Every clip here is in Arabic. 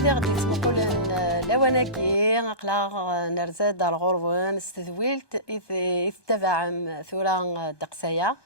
ذي غادي تسمحوا لنا لوناكي نقلا نرزاد دار غربون استذويلت إذ تبع ثورة دقسايا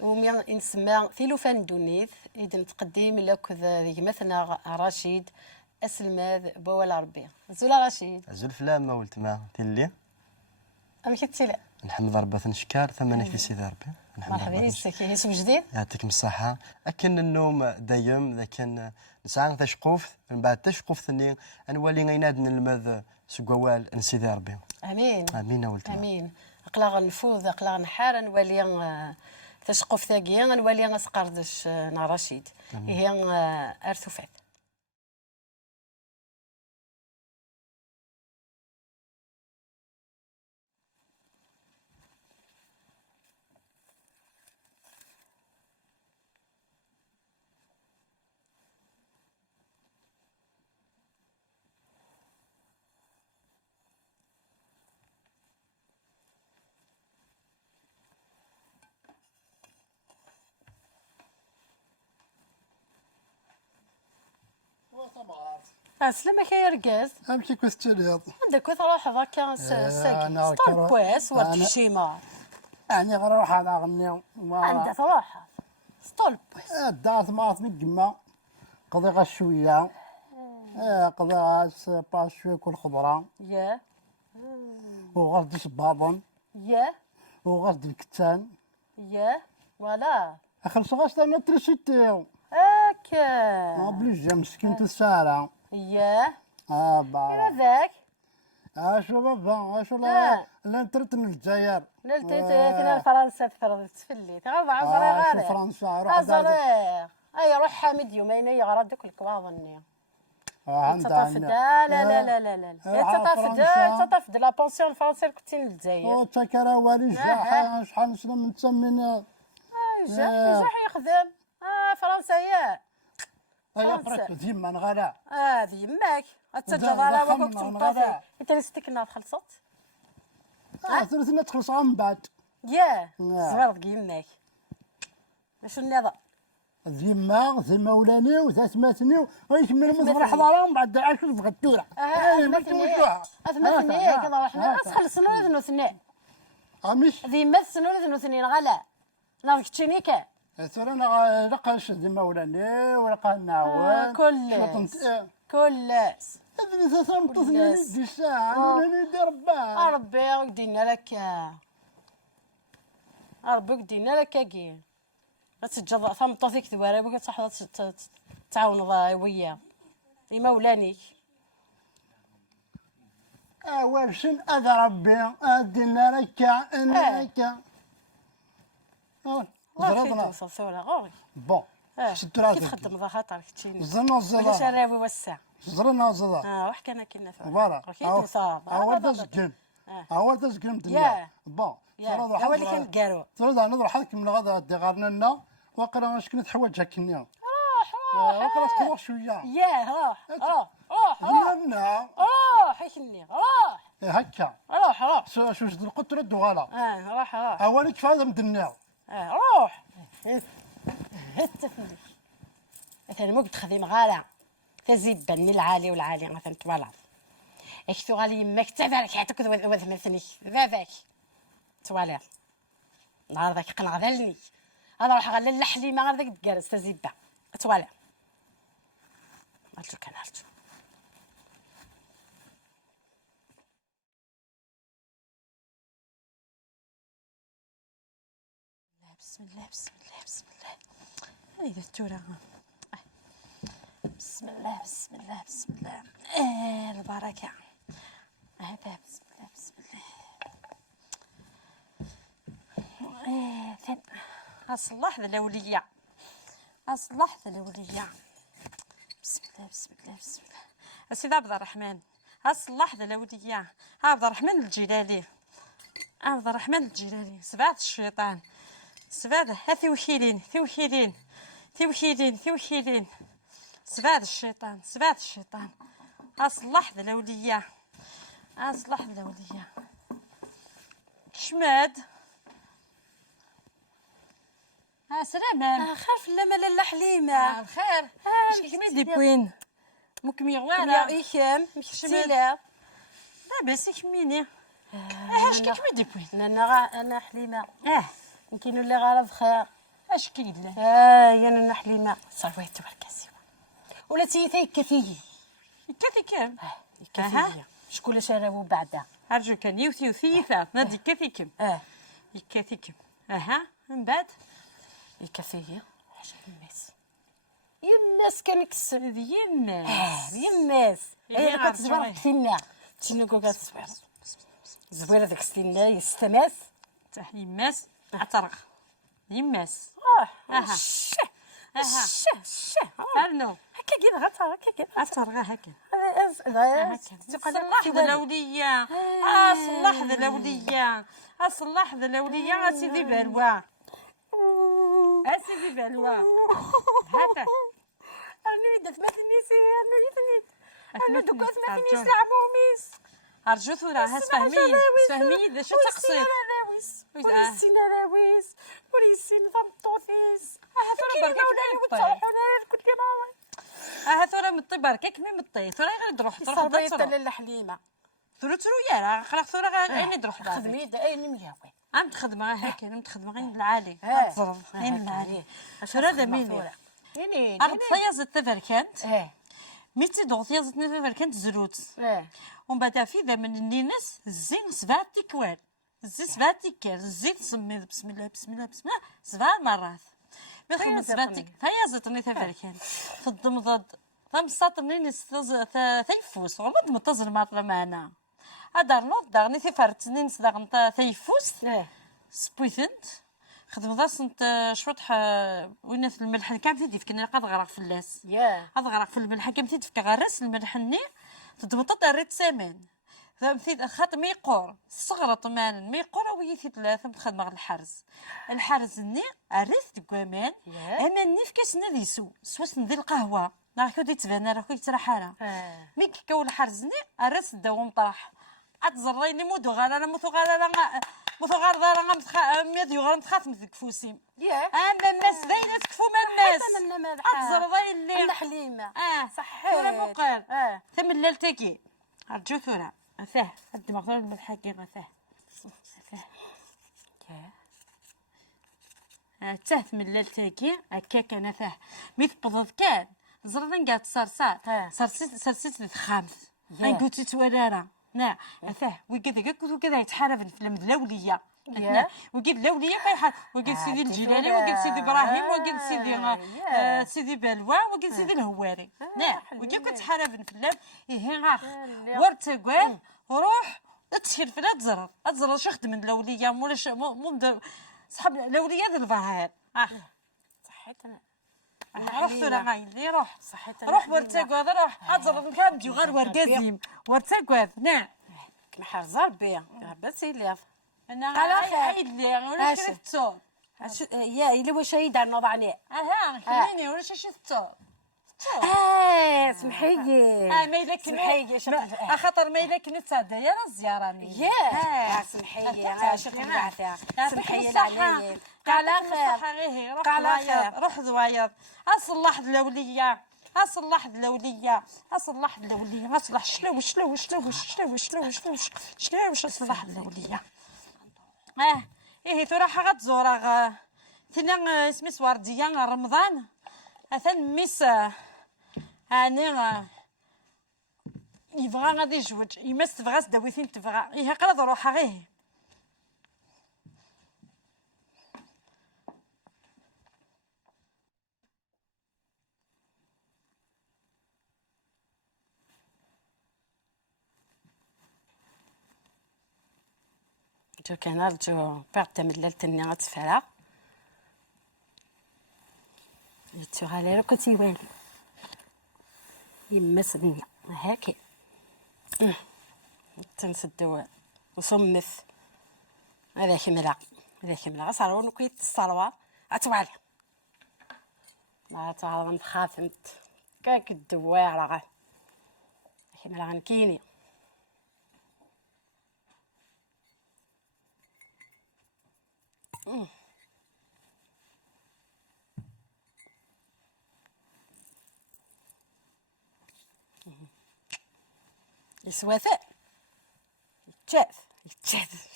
ومن نسمى ثيلوفان دونيث إذا نتقدم لك ذي مثلا رشيد أسلماذ بوال ربي زولا رشيد زلف لا ما ولت ما تلي أمك تسيلا نحمد ربي نشكر ثمانية في سيدي ربي مرحبا يسك اسم جديد يعطيكم الصحة أكن النوم دايم لكن نسعى تشقوف من بعد تشقوف ثاني نولي غيناد نلمذ سكوال نسيدي ربي امين امين ولت امين اقلا غنفوذ اقلا غنحار نولي تشقوف ثاقيا نولي غنسقردش نا رشيد هي ارثوفات سلامك يا رجاز امشي كوس تشريط عندك تروح هذاك ساكي ستار بواس ورد الشيمار يعني غنروح على غني عندك تروح ستار بواس دارت ماط من جمع قضي غا شويه قضي غا باش شويه كل خضره ياه وغرد صبابون ياه وغرد الكتان ياه ولا خلص غاش انا ترشيتي هاكا بليش جا مسكين السارة ياه با ذاك اشو بابا اشو لا نترت من الجزائر نلتي ثنا فرنسا تفلي تغرب عزري شو غير فرنسا روح عزري اي روح حامد يومين يغرى دوك الكباب النية تطفد لا لا لا لا لا تطفد لا بونسيون الفرنسية كنتي للجزائر وتكرا والي جاح شحال سنة من تسمين جاح يخدم فرنسا فرنسا ديما نغلا هذه يماك تتجرى على وقت تمطافي انت لستك خلصت ثلاث تخلص من بعد ياه صغير يماك شنو النظام ذيما ولاني وثماتني ويكمل مصر حضاره من بعد عاشور في غدوره ثماتني كذا رحنا خلص سنه ثنين مش ذيما سنه ثنين غلا ناض كتشينيكا ترى انا لقاش ذيما ولاني ولقى نعاون كلس هذه ثمطني دي الساعه انا ندير رباه ربي ودينا لك ربي ودينا لك كي غتجرأ ثمطوثيك ثوارا بغيت صح تعاون وياه مولانيك وشن اذا ربي ادينا لك انك ضربنا توصل ثورة غوري بون كيف خدم ذا خاطر كتشيني زرنا واش راوي وسع زرنا وحكينا كنا ثورة بارك كي توصل اول تسكن الدنيا بون اول كان كارو ترى نروح حالك من غدا دغارنا لنا وقرا واش كنت حوايج هكنيا روح وقرا تروح شويه روح يخلي روح هكا روح شو القط رد وغلا روح اولك فايده من الدنيا روح هتفلي مثلا مو تخدم غالا تزيد بني العالي والعالي مثلا تبالع اكتو غالي يماك تبارك حياتك مثلا ذاك توالي نهار ذاك قنع ذلني هذا راح غالا اللحليمه غير ذاك تكرس تزيبا توالي هالشو كان هالشو بسم الله بسم الله بسم الله هذه التورة بسم الله بسم الله بسم الله البركة هذا بسم الله بسم الله ثاني أصلح ذا الأولية أصلح ذا الأولية بسم الله بسم الله بسم الله السيد عبد الرحمن أصلح ذا الأولية عبد الرحمن الجلالي عبد الرحمن الجلالي سبعة الشيطان سبعة ثوحيدين سبعة الشيطان أصلح ذا الأولية شماد سلامة خير في اللمة لالا حليمة خير اش كيما دي بوين مكمي يا غوالا إيكم مكتيلا لا بس يكميني اش كتمي ديبوين أنا حليمة يمكن اللي غرض خير اش كيدلا أنا حليمة صافي تبارك اسيوا ولا تيثي كفيه كافي كام كفيه شكون اللي شراو بعدا ارجو كان يوثي وثيثا نادي كافيكم يكافيكم من بعد يكفيه حاجه يماس كان يكسر يماس يماس هي عرفت كتزبر شوية. كتينا تينوكو كتصبر زوينه داك ستينا يستماس يماس اعترق يماس اها ارنو هكا كده غطا هكا كده اعترق هكا هذا صلح ذا الاوليه صلح ذا الاوليه صلح ذا الاوليه اسيدي بالوا اسيدي بالوا هكا انا يدف ما تنسي انا يدني انا دوكا ما أرجوك. تنسي لعموميس ارجو ثورة فهمي ذا شو تقصد راويس وريسينا راويس وريسينا طمطوطيس ثورة بركك وتصوحونا كل ماما ثورة مطي بركك مي مطي ثورة غير تروح صربيت تروح للحليمه ثورة يا خلاص ثورة غير تروح خدمي دايني ملياوي عم تخدم هكا عم تخدم غير العالي ها. تصرف غير العالي ثورة ثورة ميني يعني أرض ثيازة تفركنت ايه ميتي دوغ ثيازة تفركنت زروت ايه ومن بعد في ذا من الناس الزين سبعة تكوال الزين سبعة تكال الزين تسمي بسم الله بسم الله بسم الله سبع مرات بخدم سبعة تكال ثيازتني تفركنت في الضمضد ثم ساطرني ثيفوس والله متصل مرة معنا هذا نوض داغني ثفرتني نصدغ ثيفوس ايه سبويثنت خدم ذا سنت شوطح وين في الملح كام تيدي فكنا قد غرق في اللاس يا هذا غرق في الملح كام تيدي فك غرس الملح ني تضبط الريت سامان ثم خاطر ما يقور صغرى طمان ما يقور ويثي ثلاثة تخدم على الحرز ني عريس تقوامان اما ني في كاس نادي سواس ندير القهوة راه كودي تبان راه كودي تراحانا مي كيكون الحرز ني عريس الدوام طرح اتزريني مودو غالا انا موثو غالا مثغار دار ميد يغرم تخاف مثك فوسيم اما الناس باينه تكفو من الناس اتزرضي اللي انا حليمه صحيح ثورة مقال ثم الليلتكي ارجو ثورة فاه الدماغ ثورة بالحكي فاه تهت من الليلتكي هكاك انا فاه ميت بضض كان زرضن قاعد صرصيت خامس قلت تورارا نعم فاه وكذا يتحارب في المدلوليه وقيد الاوليه وقيد سيدي الجلالي وقيد سيدي ابراهيم وقيد سيدي سيدي بلوى وقيد سيدي الهواري نعم وقيد كتحارب في اللام غاخ ورتقال وروح تسير في اتزرر شو خدم الاوليه مولا صحاب الاوليه ديال الظهر صحيت روح ثورة غايلي روح ورتقال روح اتزرر كامجي غير ورقازيم ورتقال نعم نحر زربي بس اللي انا عيد لي ولا هاشم. شريت الثور يا اللي واش يدار نضعني خليني ولا شريت الثور سمحي لي ما الا سمحي لي كنت خاطر ما الا كنت هدايا راه زياراني يا سمحي لي شكرا العافيه سمحي لي عليا على خير روح خير روح زواير اصلح الاوليه اصلح الاوليه اصلح الاوليه اصلح شلو اصلح الاوليه ثورة حاجة تزورا ثنا اسمي سواردية رمضان اثن ميس انا يبغى غادي يجوج يمس تبغى سداويثين تبغى قرض روحها غيه جو كان رجو بعد من ليلة النهار غتفرع جيتو غالي لو كنتي والو يما سدنيا هاكي تنسدو وصمث هذا كملا صاروا كيت الصلوه اتوالي ما تعرف نخافمت كاك الدوار كملا غنكيني يسوافق يتشاف يتشاف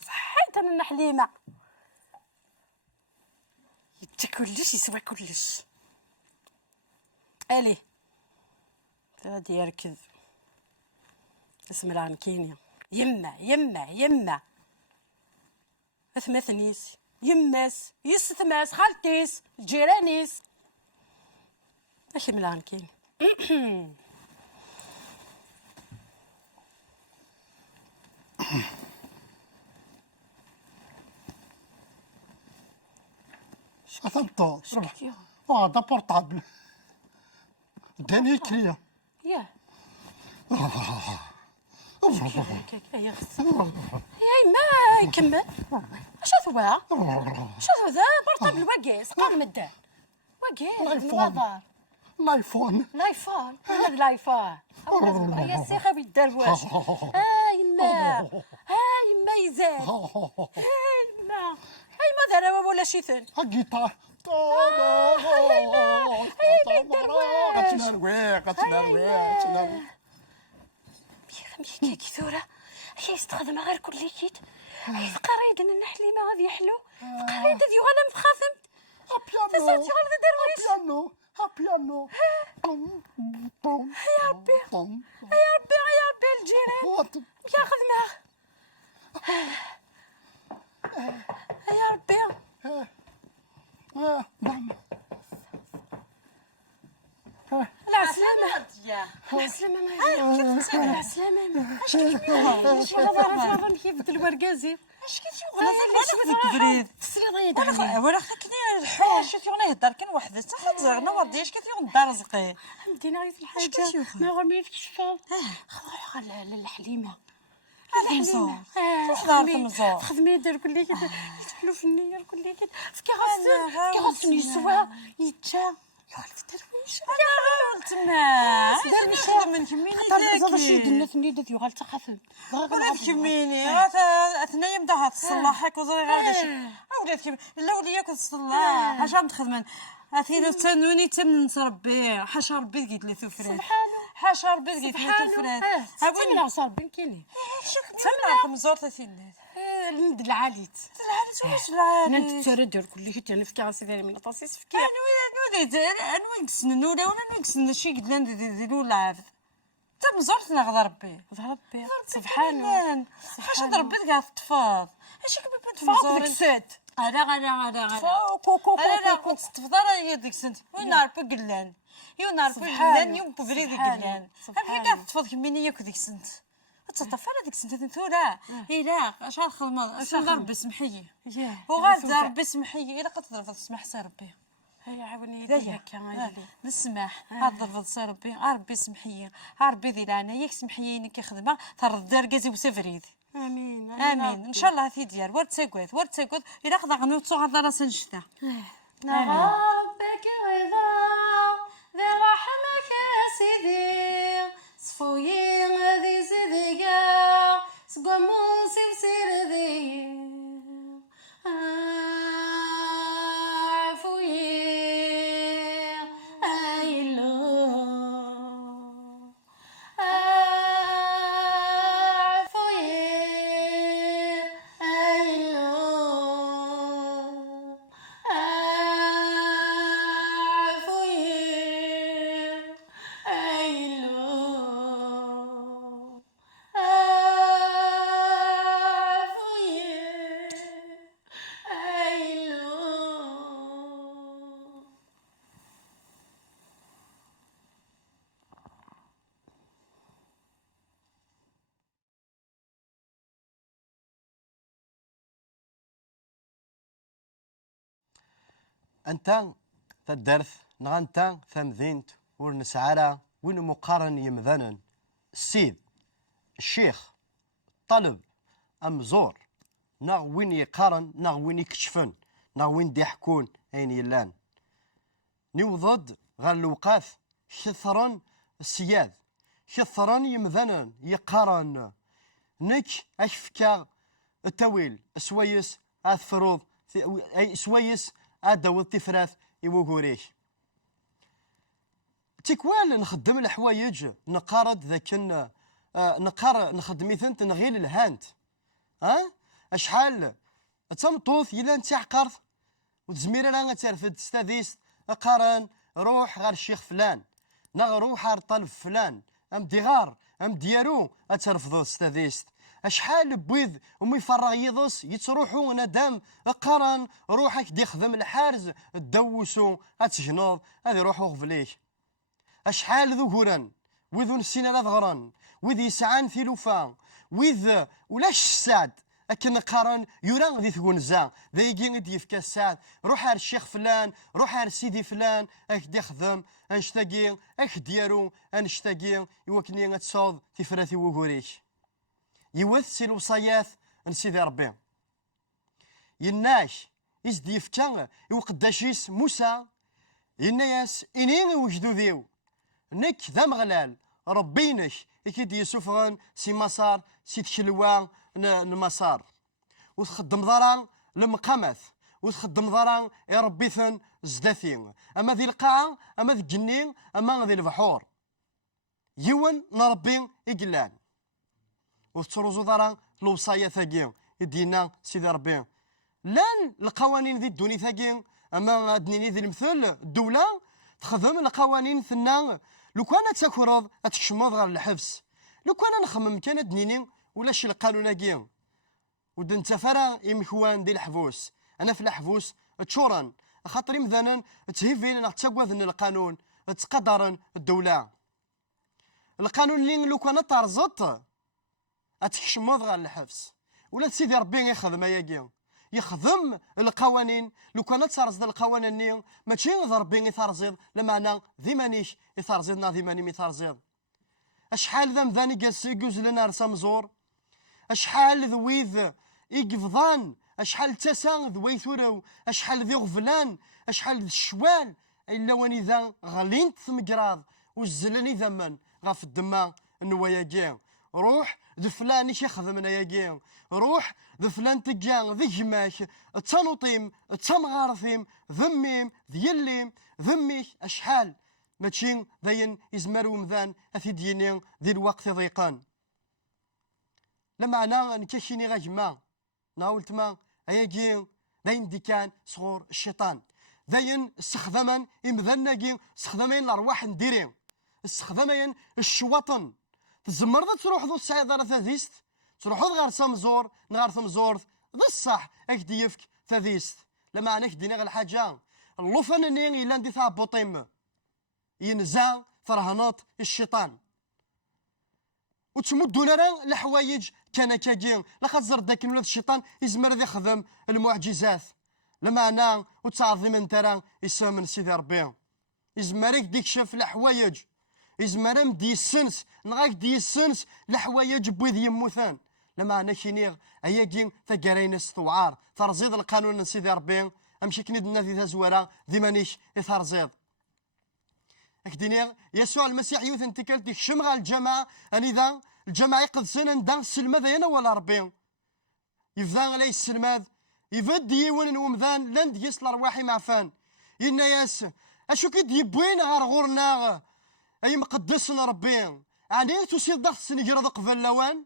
صحيت انا النحليمه يتا كلش يسوى كلش. الي غادي يركز اسم العنكينيا يما اثمثنيس يماس يستماس خالتيس جيرانيس اش من العنكين. أثبتو هذا بورطابل داني كليا ياه يا ما يكمل اش هو ذا بورطابل واقيس قام الدار واقيس الوضع الايفون لايفون هذا لايفون يا سيخه بالدرواش. يما يزاد يما ذا ولا شي ثاني الجيتار مشي كثورة هي يستخدم غير كل شيء هي قريد ان النحليمة غادي يحلو قريد ديو انا متخاصمت تسالتي غير درويش بيانو يا ربي الجيران ياخذ معاه يا ربي العسلامة العسلامة اش كيف كيف الورقازي اش كيف بريد تسريض ولا كني الحوش يغني يهدر كان وحده حتى زغنا وديش كيف يغدر رزقي مدينا غير الحاجة ما غميت كشفال خذوها للحليمة المزور كيف دار المزور خدمي دار كل كده الفلوس النية كل كده كي غسل يسوى يتجا يعرف الترويش انا قلت ما نخدم من كميني زاد شي دنيت نيدة يغال تخافل ولا كميني اثنين يمدها تصلحك وزري غير شي ولات لا وليا كتصلح حاشا متخدمن اثير تنوني تمن ربي حاشا ربي قلت لي ثفرات حاشا ربي قلت لي ثفرات هاكون لا صار بنكيني تمن مزور تثينات المد العاليت واش العادي ننت تردر كل شيء انا فكي راسي داير من طاسيس فكي انا نقسن ولا نقسن شي قد لنا نديرو العافد انت مزورت نغض ربي ربي سبحان حاش ربي كاع الطفاض اش كيف فوق السد انا كوكو انا كنت تفضل هي ديك السنت وين نعرف قلان يو نعرف قلان يوم بريد قلان هذيك كاع تفضل كميني ياك ديك السنت تصطف على ديك السنت ثورة لا اش الخدمه اش ربي سمحي وغاد ربي سمحي الا قد تسمح سي ربي هيا عاوني هكا نسمح هاد الرفض سي ربي ربي سمحي ربي ذي لعنا ياك سمحي كي خدمه ترد ركازي وسفريد امين امين ان شاء الله في ديال ورد تسكوت الا قد غنوصو غاد راس نشتا ربك رضا ذي رحمك يا سيدي صفوي غادي زيديا سقموسي بسير ذي انت تدرث نغ انت ثمذينت ورنسعارة وين مقارن يمذنن السيد الشيخ طلب امزور نغ وين يقارن نغ وين يكشفن نغ وين يحكون اين يلان نوضد غير الوقاف كثرا السياد كثرا يمذنن يقارن نك اشفكا التويل سويس اثفروض اي سويس اداو التفراث يوغوريش تيكوال نخدم الحوايج نقارد ذاك نقار نخدم ثنت نغيل الهانت اشحال تمطوث يلا انت عقرت وتزمير راه تعرفد تستاذيس قارن روح غير الشيخ فلان روح غير طالب فلان ام ديغار ام ديارو اترفضوا استاذيست اشحال بويض ومي فرغ يضص يتروحوا ندم قارن روحك دي خدم الحارز تدوسو اتجنوض هذه روحو غفليك اشحال ذهورا وذو نسينا لا ظغران وذ يسعان ثلوفا وذ ولاش السعد لكن قارن يرى ذي تكونزا ذا يجي يفكا السعد روح على الشيخ فلان روح على سيدي فلان اك دي خدم انشتاقي اك ديارو انشتاقي يوكني غتصوض تفراثي وغوريش يوث سي الوصايات نسيدي ربي يناش يزدي يفكا يوقداشيس موسى يناياس إنين وجدو ذيو نك ذا مغلال ربينك يكيد يسوفغن سي مسار سي تشلوان المسار وتخدم ضران المقامث وتخدم ضران يربيثن زداثين اما ذي القاعة اما ذي الجنين اما ذي البحور يون نربي إقلان وتروزو ضران الوصايا ثاقين يدينا سيدي ربي لان القوانين ذي الدوني ثاقين اما دنيني ذي المثل الدولة تخدم القوانين ثنا لو كان تاكرض اتكشمض غير الحبس لو كان نخمم كان دنيني ولا شي القانون كين ودن تفرا يمكوان ديال الحبوس انا في الحبوس تشورن خاطري مثلا تهيفين نتاكوذ ان القانون تقدرن الدوله القانون اللي لو كان ترزط اتكشمض غير الحبس ولا سيدي ربي يخدم ياكي يخدم القوانين لو كان ترزد القوانين ماشي ربي يثرزد لمعنى ذي مانيش يثرزدنا ذي ماني يثرزد اشحال ذا مذاني يجوز لنا رسام زور اشحال ذويذ يقفضان اشحال تسان ذوي ثورو اشحال ذي غفلان اشحال ذي الشوال الا واني ذا غلينت ثمقراض وزلني ذمن غاف الدماء النواياكي روح ذي فلان يش يخدمنا ياكي روح ذي فلان تجان ذي جماش تنوطيم تمغارثيم ذميم ذيليم ذميش اشحال ماشي ذاين يزمروا مذان اثيديني ذي الوقت ضيقان لما انا نكشيني غجما ناولت ما اياجي ذاين دي كان صغور الشيطان ذاين استخدما يمذنجي استخدمين الارواح نديرين استخدمين الشواطن تزمر ذا تروح ذو السعيد راه ثاذيست تروح غير سمزور نغار ثمزور ذا الصح اكدي يفك ثاذيست لما انا كدينا غير الحاجه اللوفن اني الا ندي ثاب بوطيم ينزع فرهنات الشيطان وتمدوا لنا الحوايج كان كاجين لا زرد داك الولاد الشيطان يزمر ذي خدم المعجزات لما انا وتعظيم انت راه يسمى سيدي ربي يزمرك ديك شاف الحوايج يزمر مدي السنس نغاك دي السنس الحوايج بويذ يموثان لما انا كينيغ اياكين ثقارين استوعار ترزيد القانون سيدي ربي امشي كنيدنا ذي تزوره ذي مانيش ترزيد اكديني يسوع المسيح يوث انتكلت يكشم غا الجماعة انذا الجماعة يقدسنا ندان السلماد يانا ولا ربي يفذان علي السلماد يفد يوان ومذان لاند يسل رواحي معفان إنا ياس اشو كي ديبوين غار غورنا اي مقدسنا ربي يعني تسير ضغط سنجرد قبل لوان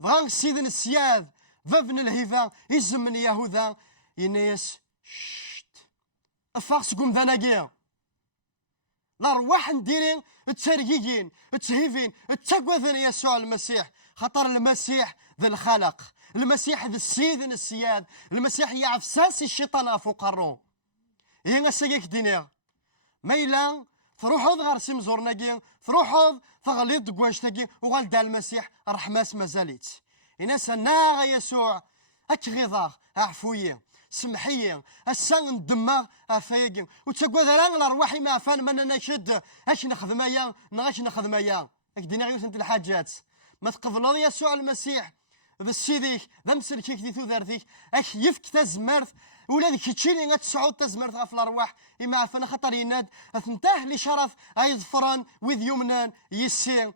بغان سيدنا السياد فابن الهيفا يزمن يهوذا إنا ياس شت افاقسكم ذناقيا الارواح نديرين تسرقين تهيفين تقوذن يسوع المسيح خطر المسيح ذا الخلق المسيح ذا السيد السياد المسيح يعرف ساسي الشيطان فوق الروم هنا سيك دينير ميلا تروحوا غير سمزور ناقين تروحوا تغليط قوانشتاقين وغالدا المسيح رحماس مازاليت هنا سناغ يسوع اكغيضاغ عفويه سمحيه السان الدماغ افايق وتقوى ذران الارواح ما فان من نشد اش نخدم ايا نغاش نخدم ايا اكدينا غير انت الحاجات ما تقبلوا يسوع المسيح ذا السيديك ذا مسلكيك دي ثوذارتيك اش يفك تزمرت ولا ذيك تشيلي غتسعود تزمرت في الارواح اما عفنا خطر يناد اثنتاه لشرف ايظفران وذ يمنان يسي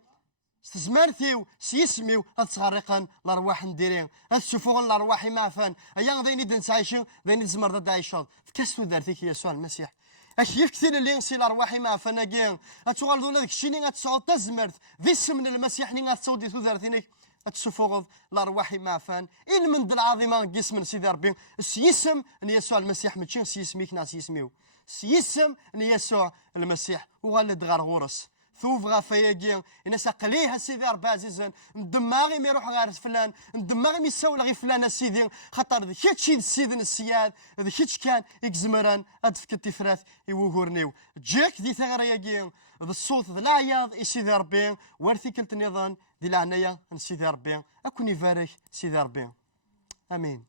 استزمارتيو سيسميو هاد صغارقا الارواح نديرين هاد السفوغ الارواح معفان ايا ذيني دنس عايشين ذيني تزمر ضد عايشون فكاستو دارتيك يسوع المسيح أكيف كثير اللي نسي الأرواح ما فناقين أتوغل دولا داك الشيء اللي غتصعود تزمرت ذي السم من المسيح اللي غتصودي ثوثارتينيك أتسفوغض الأرواح ما فان إن من العظيمة قسم سيدي ربي سيسم أن يسوع المسيح ماشي سيسميك ناس يسميو سيسم أن يسوع المسيح وغالد غار غورس ثوف غافياكي الناس قليها سيدي ربي عزيزا ندماغي ما يروح غير فلان ندماغي ما يساول غير فلان سيدي خاطر ذاك هادشي السيدن السياد ذاك هادشي كان يكزمران ادفك التفرات يوهورنيو جاك دي ثغرياكي بالصوت ذا العياض سيدي ربي وارثيكلت النظام دي العناية سيدي ربي اكون يبارك سيدي ربي امين.